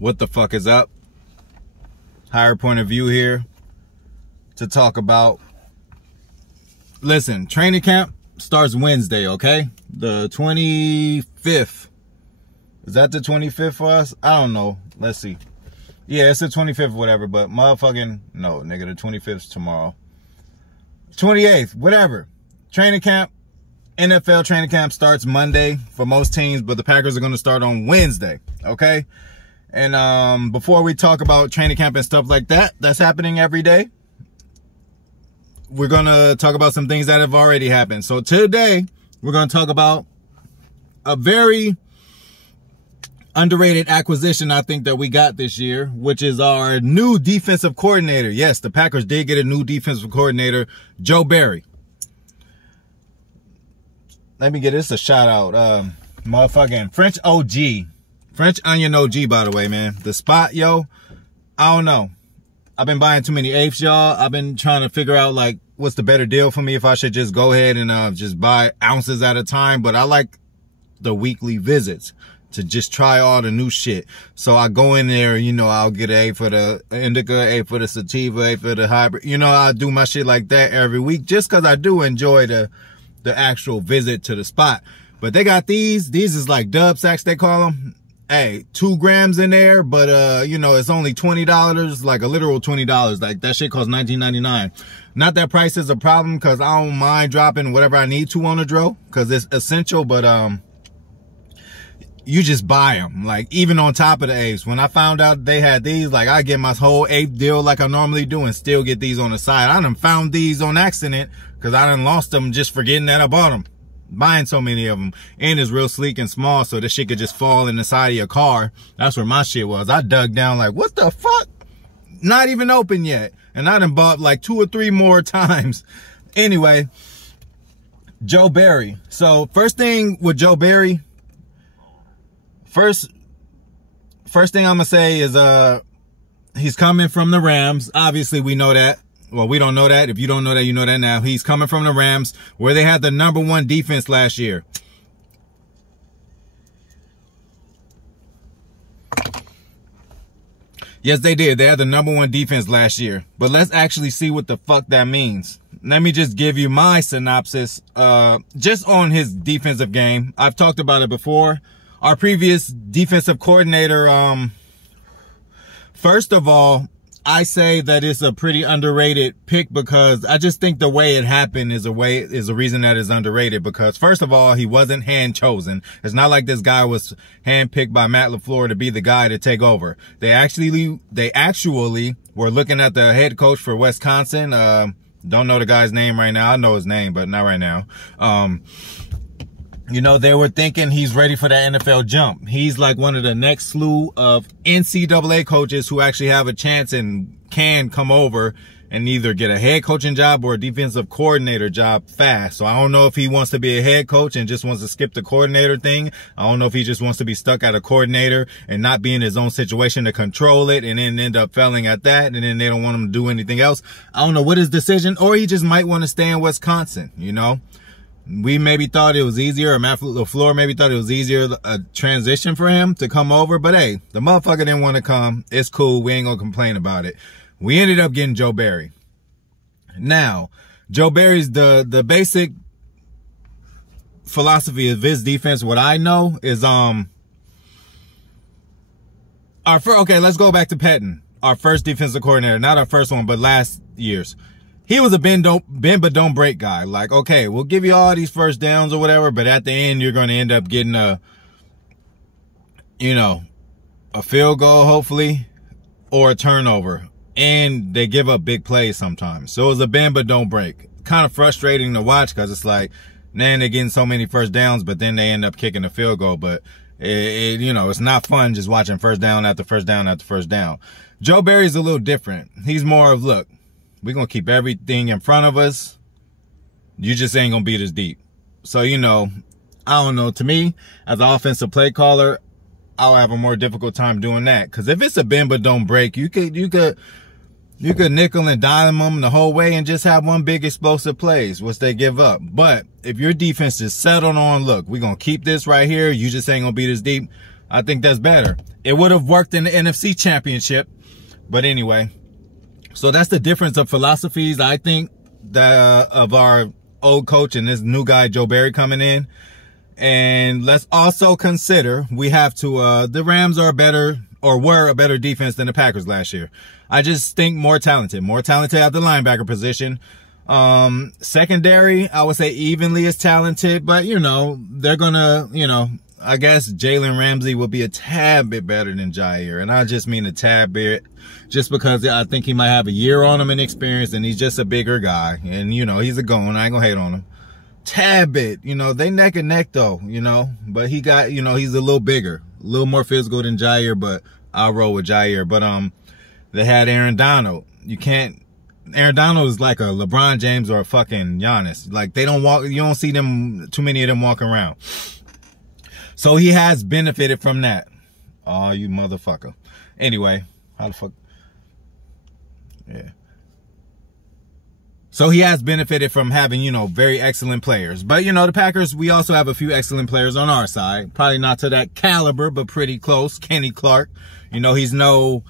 What the fuck is up? Higher point of view here to talk about. Listen, training camp starts Wednesday, okay? The 25th. Is that the 25th for us? I don't know. Let's see. Yeah, it's the 25th, whatever, but motherfucking, no, nigga, the 25th is tomorrow. 28th, whatever. Training camp, NFL training camp starts Monday for most teams, but the Packers are going to start on Wednesday, okay? And before we talk about training camp and stuff like that, that's happening every day, we're going to talk about some things that have already happened. So today, we're going to talk about a very underrated acquisition I think that we got this year, which is our new defensive coordinator. Yes, the Packers did get a new defensive coordinator, Joe Barry. Let me get this a shout out. Motherfucking French OG. French Onion OG, by the way, man. The spot, yo, I don't know. I've been buying too many apes, y'all. I've been trying to figure out, like, what's the better deal for me, if I should just go ahead and just buy ounces at a time. But I like the weekly visits to just try all the new shit. So I go in there, you know, I'll get A for the indica, A for the sativa, A for the hybrid. You know, I do my shit like that every week just because I do enjoy the actual visit to the spot. But they got these. These is like dub sacks, they call them. Hey, 2 grams in there, but, you know, it's only $20, like a literal $20. Like, that shit costs $19.99. Not that price is a problem, because I don't mind dropping whatever I need to on a dro, because it's essential, but, you just buy them, like, even on top of the apes. When I found out they had these, like, I get my whole ape deal like I normally do and still get these on the side. I done found these on accident, because I done lost them just forgetting that I bought them. Buying so many of them, and it's real sleek and small, so this shit could just fall in the side of your car. That's where my shit was. I dug down like, what the fuck? Not even open yet. And I done bought like 2 or 3 more times. Anyway, Joe Barry. So first thing with Joe Barry, first thing I'm gonna say is he's coming from the Rams. Obviously we know that. Well, we don't know that. If you don't know that, you know that now. He's coming from the Rams, where they had the #1 defense last year. Yes, they did. They had the #1 defense last year. But let's actually see what the fuck that means. Let me just give you my synopsis just on his defensive game. I've talked about it before. Our previous defensive coordinator, first of all, I say that it's a pretty underrated pick, because I just think the way it happened is a reason that it's underrated. Because first of all, he wasn't hand chosen. It's not like this guy was hand picked by Matt LaFleur to be the guy to take over. They actually were looking at the head coach for Wisconsin. Don't know the guy's name right now. I know his name, but not right now. You know, they were thinking he's ready for that NFL jump. He's like one of the next slew of NCAA coaches who actually have a chance and can come over and either get a head coaching job or a defensive coordinator job fast. So I don't know if he wants to be a head coach and just wants to skip the coordinator thing. I don't know if he just wants to be stuck at a coordinator and not be in his own situation to control it and then end up failing at that, and then they don't want him to do anything else. I don't know what his decision, or he just might want to stay in Wisconsin, you know? We maybe thought it was easier, or Matt LaFleur maybe thought it was easier, a transition for him to come over. But hey, the motherfucker didn't want to come. It's cool. We ain't gonna complain about it. We ended up getting Joe Barry. Now, Joe Barry's the basic philosophy of his defense. What I know is, okay, let's go back to Pettin, our first defensive coordinator, not our first one, but last year's. He was a bend but don't break guy. Like, okay, we'll give you all these first downs or whatever, but at the end, you're going to end up getting a field goal, hopefully, or a turnover. And they give up big plays sometimes. So it was a bend but don't break. Kind of frustrating to watch, because it's like, man, they're getting so many first downs, but then they end up kicking a field goal. But, it's not fun just watching first down after first down after first down. Joe Barry's a little different. He's more of, look, we're going to keep everything in front of us. You just ain't going to beat us deep. So, I don't know. To me, as an offensive play caller, I'll have a more difficult time doing that. Because if it's a bend but don't break, you could nickel and dime them the whole way and just have one big explosive plays, which they give up. But if your defense is settled on, look, we're going to keep this right here, you just ain't going to beat us deep, I think that's better. It would have worked in the NFC Championship. But anyway, so that's the difference of philosophies, I think, of our old coach and this new guy, Joe Barry, coming in. And let's also consider we have to, the Rams are better, or were a better defense than the Packers last year. I just think more talented at the linebacker position. Secondary, I would say evenly as talented, but you know, they're gonna, you know, I guess Jalen Ramsey will be a tad bit better than Jair. And I just mean a tad bit, just because I think he might have a year on him in experience, and he's just a bigger guy. And, you know, he's a goon. I ain't gonna hate on him. Tad bit, you know, they neck and neck though, you know, but he got, you know, he's a little bigger, a little more physical than Jair, but I'll roll with Jair. But, they had Aaron Donald. Aaron Donald is like a LeBron James or a fucking Giannis. Like, they don't walk, you don't see them, too many of them walking around. So he has benefited from that. Oh, you motherfucker. Anyway, how the fuck? Yeah. So he has benefited from having, you know, very excellent players. But, you know, the Packers, we also have a few excellent players on our side. Probably not to that caliber, but pretty close. Kenny Clark. You know, he's no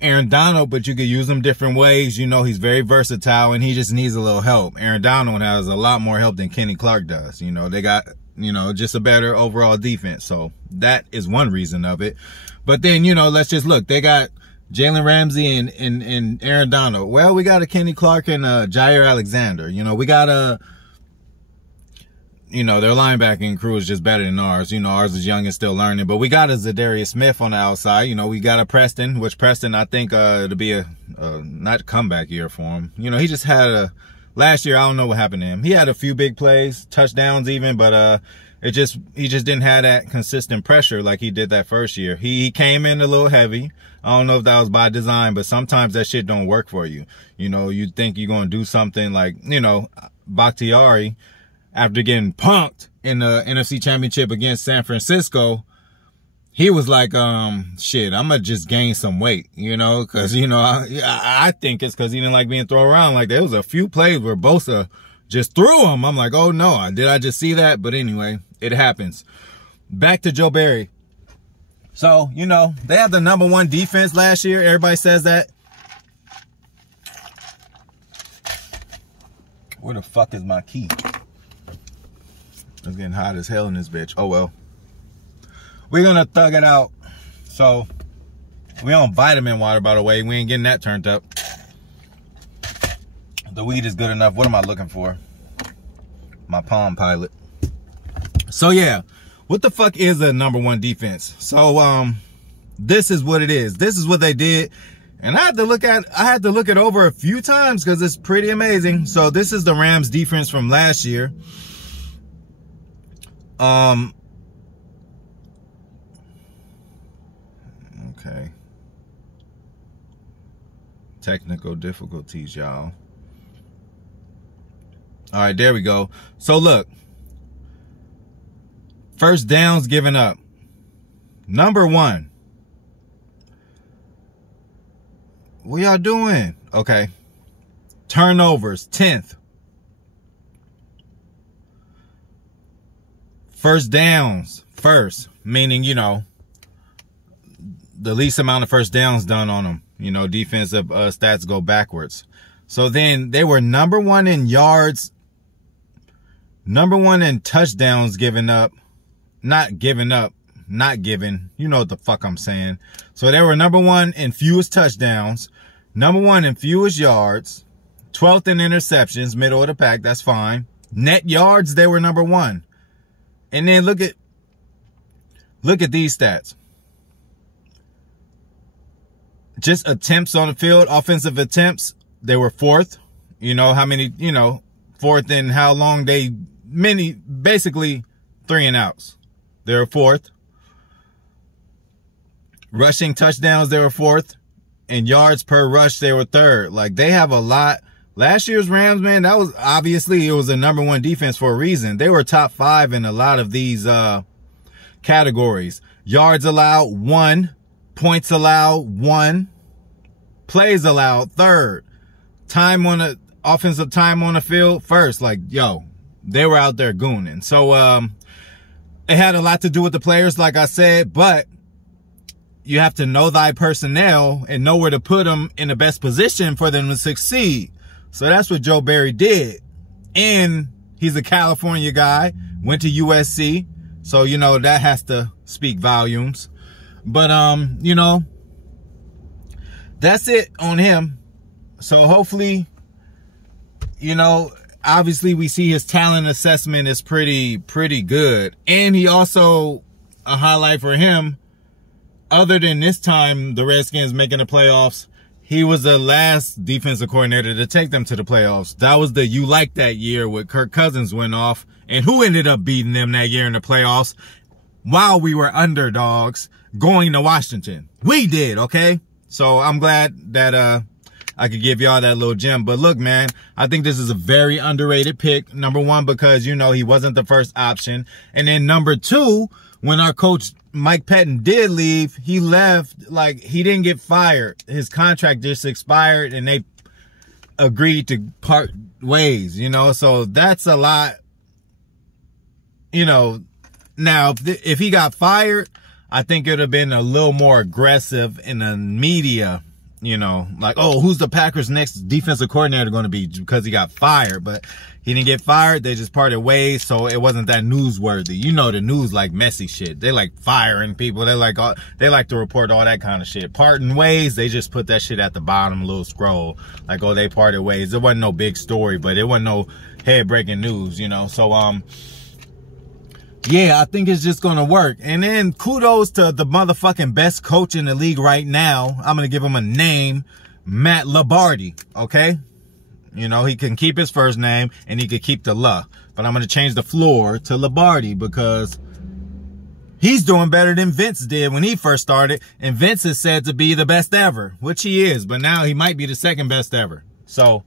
Aaron Donald, but you could use him different ways. You know, he's very versatile, and he just needs a little help. Aaron Donald has a lot more help than Kenny Clark does. You know, they got, you know, just a better overall defense. So that is one reason of it. But then, you know, let's just look. They got Jalen Ramsey and Aaron Donald. Well, we got a Kenny Clark and Jair Alexander. You know, we got a, you know, their linebacking crew is just better than ours. You know, ours is young and still learning. But we got a Zadarius Smith on the outside. You know, we got a Preston, which Preston, I think, it'll be a not comeback year for him. You know, he just had last year, I don't know what happened to him. He had a few big plays, touchdowns even, but he just didn't have that consistent pressure like he did that first year. He came in a little heavy. I don't know if that was by design, but sometimes that shit don't work for you. You know, you think you're going to do something like, you know, Bakhtiari, after getting punked in the NFC Championship against San Francisco, he was like, shit, I'm going to just gain some weight, you know, because, you know, I think it's because he didn't like being thrown around. Like, there was a few plays where Bosa just threw him. I'm like, oh, no, did I just see that? But anyway, it happens. Back to Joe Barry. So, you know, they had the #1 defense last year. Everybody says that. Where the fuck is my key? It's getting hot as hell in this bitch. Oh, well. We're going to thug it out. So, we on vitamin water, by the way. We ain't getting that turned up. The weed is good enough. What am I looking for? My Palm Pilot. So, yeah. What the fuck is a #1 defense? So, this is what it is. This is what they did. And I had to look it over a few times because it's pretty amazing. So, this is the Rams defense from last year. Okay. Technical difficulties, y'all. All right, there we go. So, look. First downs given up. #1. What y'all doing? Okay. Turnovers, 10th. First downs, first. Meaning, you know, the least amount of first downs done on them. You know, defensive stats go backwards. So then they were #1 in yards. #1 in touchdowns given up. Not given up, not given. You know what the fuck I'm saying. So they were #1 in fewest touchdowns, #1 in fewest yards, 12th in interceptions, middle of the pack, that's fine. Net yards, they were #1. And then look at these stats. Just attempts on the field, offensive attempts, they were 4th. You know how many, you know, 4th in how long basically 3 and outs. They were 4th. Rushing touchdowns, they were 4th. And yards per rush, they were 3rd. Like, they have a lot. Last year's Rams, man, that was obviously, it was a #1 defense for a reason. They were top 5 in a lot of these categories. Yards allowed, 1. Points allowed, 1. Plays allowed, 3rd. Offensive time on the field, 1st. Like, yo, they were out there gooning. So, it had a lot to do with the players, like I said, but you have to know thy personnel and know where to put them in the best position for them to succeed. So that's what Joe Barry did. And he's a California guy, went to USC. So, you know, that has to speak volumes. But, you know, that's it on him. So hopefully, you know, obviously we see his talent assessment is pretty good. And he also, a highlight for him, other than this time the Redskins making the playoffs, he was the last defensive coordinator to take them to the playoffs. That was the you like that year with Kirk Cousins went off. And who ended up beating them that year in the playoffs while we were underdogs going to Washington? We did, okay? So I'm glad that I could give y'all that little gem. But look, man, I think this is a very underrated pick. Number one, because, you know, he wasn't the first option. And then number two, when our coach Mike Pettin did leave, he left, like, he didn't get fired. His contract just expired and they agreed to part ways, you know? So that's a lot, you know. Now, if he got fired, I think it would have been a little more aggressive in the media, you know, like, oh, who's the Packers' next defensive coordinator going to be because he got fired? But he didn't get fired. They just parted ways, so it wasn't that newsworthy. You know, the news like messy shit. They like firing people. They like to report all that kind of shit. Parting ways, they just put that shit at the bottom, little scroll, like, oh, they parted ways. It wasn't no big story, but it wasn't no head-breaking news, you know. So, yeah, I think it's just going to work. And then kudos to the motherfucking best coach in the league right now. I'm going to give him a name, Matt Lombardi, okay? You know, he can keep his first name and he could keep the La. But I'm going to change the floor to Lombardi because he's doing better than Vince did when he first started. And Vince is said to be the best ever, which he is. But now he might be the second best ever. So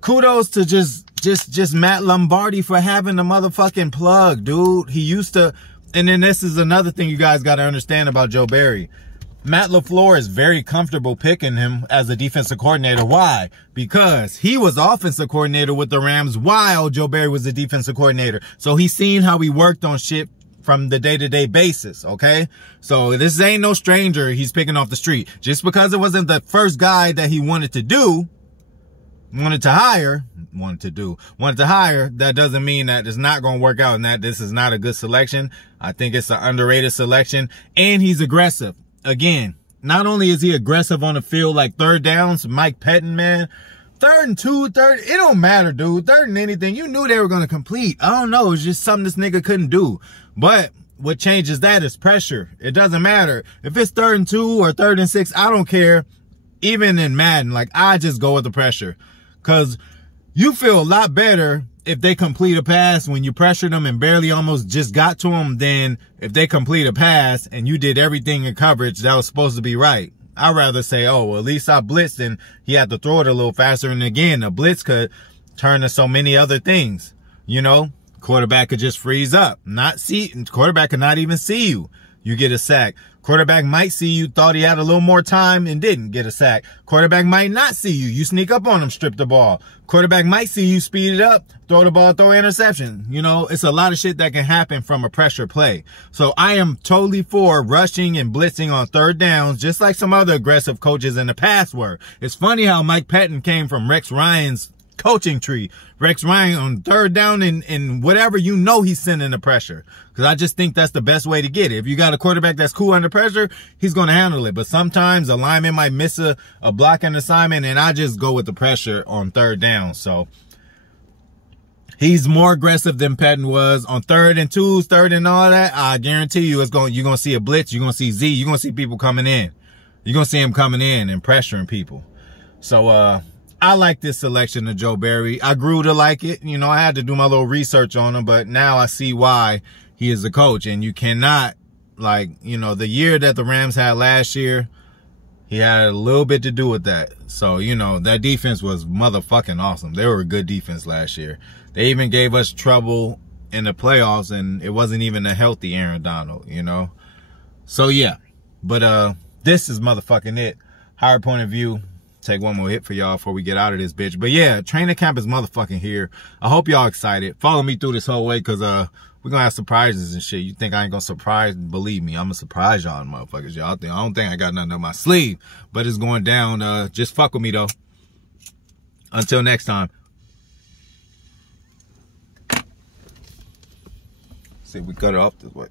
kudos to just Matt Lombardi for having the motherfucking plug, dude. He used to, and then this is another thing you guys got to understand about Joe Barry. Matt LaFleur is very comfortable picking him as a defensive coordinator. Why? Because he was offensive coordinator with the Rams while Joe Barry was the defensive coordinator. So he's seen how he worked on shit from the day-to-day basis, okay? So this ain't no stranger he's picking off the street. Just because it wasn't the first guy that he wanted to hire, that doesn't mean that it's not going to work out and that this is not a good selection. I think it's an underrated selection. And he's aggressive. Again, not only is he aggressive on the field, like third downs, Mike Pettin, man, 3rd and 2, it don't matter, dude. 3rd and anything, you knew they were going to complete. I don't know. It's just something this nigga couldn't do. But what changes that is pressure. It doesn't matter. If it's 3rd and 2 or 3rd and 6, I don't care. Even in Madden, like, I just go with the pressure. Because you feel a lot better if they complete a pass when you pressured them and barely almost just got to them than if they complete a pass and you did everything in coverage that was supposed to be right. I'd rather say, oh, well, at least I blitzed and he had to throw it a little faster. And again, the blitz could turn to so many other things. You know, quarterback could just freeze up. Quarterback could not even see you. You get a sack. Quarterback might see you, thought he had a little more time and didn't get a sack. Quarterback might not see you. You sneak up on him, strip the ball. Quarterback might see you, speed it up, throw the ball, throw an interception. You know, it's a lot of shit that can happen from a pressure play. So I am totally for rushing and blitzing on 3rd downs, just like some other aggressive coaches in the past were. It's funny how Mike Pettin came from Rex Ryan's coaching tree. Rex Ryan on 3rd down and whatever, you know, he's sending the pressure. Because I just think that's the best way to get it. If you got a quarterback that's cool under pressure, he's going to handle it. But sometimes a lineman might miss a blocking assignment, and I just go with the pressure on 3rd down. So he's more aggressive than Pettin was on 3rd and 2s, 3rd and all that. I guarantee you you're going to see a blitz. You're going to see Z. You're going to see people coming in. You're going to see him coming in and pressuring people. So, I like this selection of Joe Barry. I grew to like it. You know, I had to do my little research on him, but now I see why he is a coach. And you cannot, like, you know, the year that the Rams had last year, he had a little bit to do with that. So, you know, that defense was motherfucking awesome. They were a good defense last year. They even gave us trouble in the playoffs, and it wasn't even a healthy Aaron Donald, you know. So, yeah. But this is motherfucking it. Higher point of view. Take one more hit for y'all before we get out of this bitch. But yeah, training camp is motherfucking here. I hope y'all excited. Follow me through this whole way because We're gonna have surprises and shit. You think I ain't gonna surprise? Believe me, I'm gonna surprise y'all motherfuckers. Y'all think I don't think I got nothing up my sleeve, but it's going down. Just fuck with me though. Until next time. See, we cut it off this way.